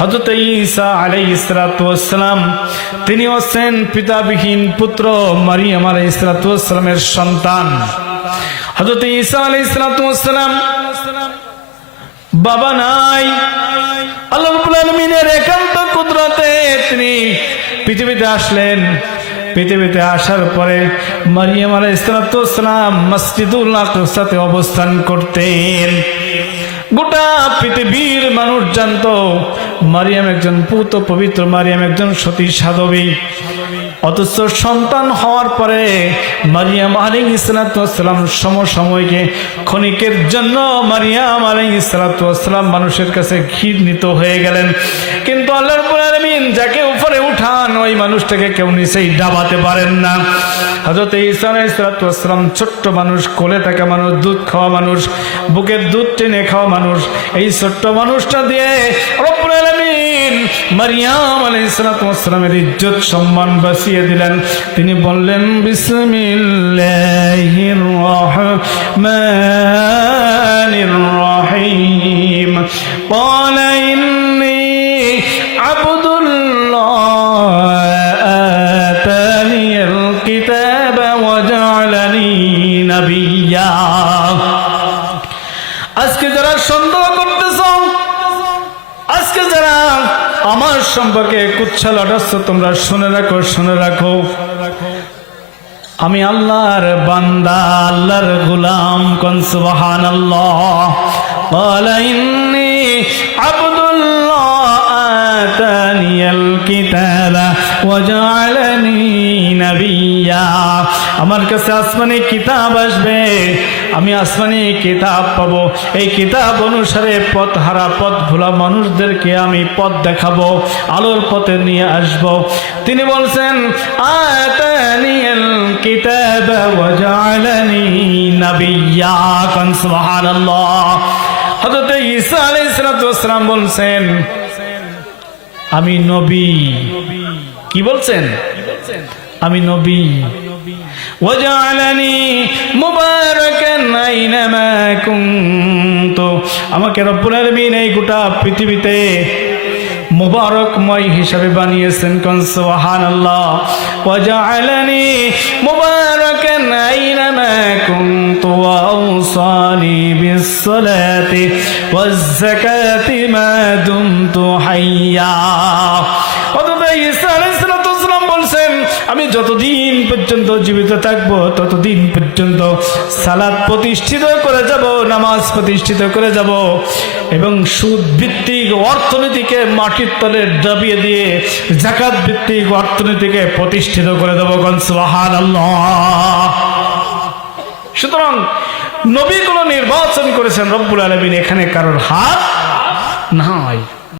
হযরত ঈসা আলাইহিস সালাতু ওয়াস সালাম তিনি হচ্ছেন পিতাবিহীন পুত্র মারিয়াম আলাইহিস সালাতু ওয়াস সালামের সন্তান। হযরত ঈসা আলাইহিস সালাতু ওয়াস সালাম বাবা নাই, আল্লাহ রাব্বুল আলামিনের একান্ত কুদরতে তিনি পৃথিবীতে আসলেন। পৃথিবীতে আসার পরে মারিয়াম আলাইহিস সালাতু ওয়াস সালাম মসজিদুল আকসাতে অবস্থান করতেন। গোটা পৃথিবীর মানুষ জানতো মারিয়াম একজন পুত পবিত্র, মারিয়াম একজন সতী সাধবী। অথচ সন্তান হওয়ার পরে মারিয়াম আলাইহিস সালাতু ওয়াস সালাম সমসাময়িকে ক্ষণিকের জন্য মারিয়াম আলাইহিস সালাতু ওয়াস সালাম মানুষের কাছে ঘৃণিত হয়ে গেলেন। কিন্তু আল্লাহ রাব্বুল আলামিন যাকে উপরে উঠান ওই মানুষটাকে কেউ নিচেই ডাবাতে পারেন না। হযরত ঈসা আলাইহিস সালাতু ওয়াস সালাম ছোট্ট মানুষ, কোলে থাকা মানুষ, দুধ খাওয়া মানুষ, বুকের দুধ টেনে খাওয়া মানুষ। এই ছোট্ট মানুষটা দিয়ে রব্বুল আলামিন মারিয়াম আলাইহিস সালাতু ওয়াস সালামের ইজ্জত সম্মান বাঁচিয়ে দিলেন। তিনি বললেন বিসমিল্লাহির রহমানির রহিম ক্বালা ইন্নী আবদুল্লাহ আতানিয়াল কিতাবা ওয়া জাআলানি নাবিয়্যা। আজকে যারা সন্দেহ করতেছ, আজকে যারা আমার সম্পর্কে কুচ্ছা লটাচ্ছ, তোমরা শুনে রাখো, শুনে রাখো, আমি আল্লাহর বান্দা, আল্লাহর গোলাম। কোন সুবহানাল্লাহ। ক্বালা ইন্নী আবদুল্লাহ আতানিয়াল কিতাবা ওয়া জাআলানি নাবিয়্যা। আমার কাছে আসমানি কিতাব আসবে, আমি আসমানি কিতাব পাবো। এই কিতাব অনুসারে পথ হারা, পথ ভোলা মানুষদেরকে আমি পথ দেখাবো, আলোর পথে নিয়ে আসব। তিনি বলছেন আতানিয়াল কিতাবা ওয়া জাআলানি নাবিয়্যা। কান সুবহানাল্লাহ। হযরত ঈসা আলাইহিস সালাতু ওয়াস সালাম বলছেন আমি নবী। কি বলছেন? আমি নবী। ওয়াজআলানি মুবারাকান আইনামা কুনতু। আমাকে রব্বুল আলামিন এই গোটা পৃথিবীতে মুবারকময় হিসাবে বানিয়েছেন। কোন সুবহানাল্লাহ। ওয়াজআলানি মুবারাকান আইনামা কুনতু ওয়া আওসানি বিস-সালাতি ওয়াজ-যাকাতি মা দুমতু হাইয়্যা। ঈসা আলাইহিস সালাতু ওয়াস সালাম বলছেন আমি যতদিন পর্যন্ত জীবিত থাকব ততদিন পর্যন্ত সালাত প্রতিষ্ঠিত করে যাব, নামাজ প্রতিষ্ঠিত করে যাব এবং সুদ ভিত্তিক অর্থনীতিকে মাটির তলে দাবিয়ে দিয়ে যাকাত ভিত্তিক অর্থনীতিকে প্রতিষ্ঠিত করে দেব। কোন সুবহানাল্লাহ। সুতরাং নবীগুলো নির্বাচন করেছেন রব্বুল আলামিন, এখানে কারোর হাত নাই।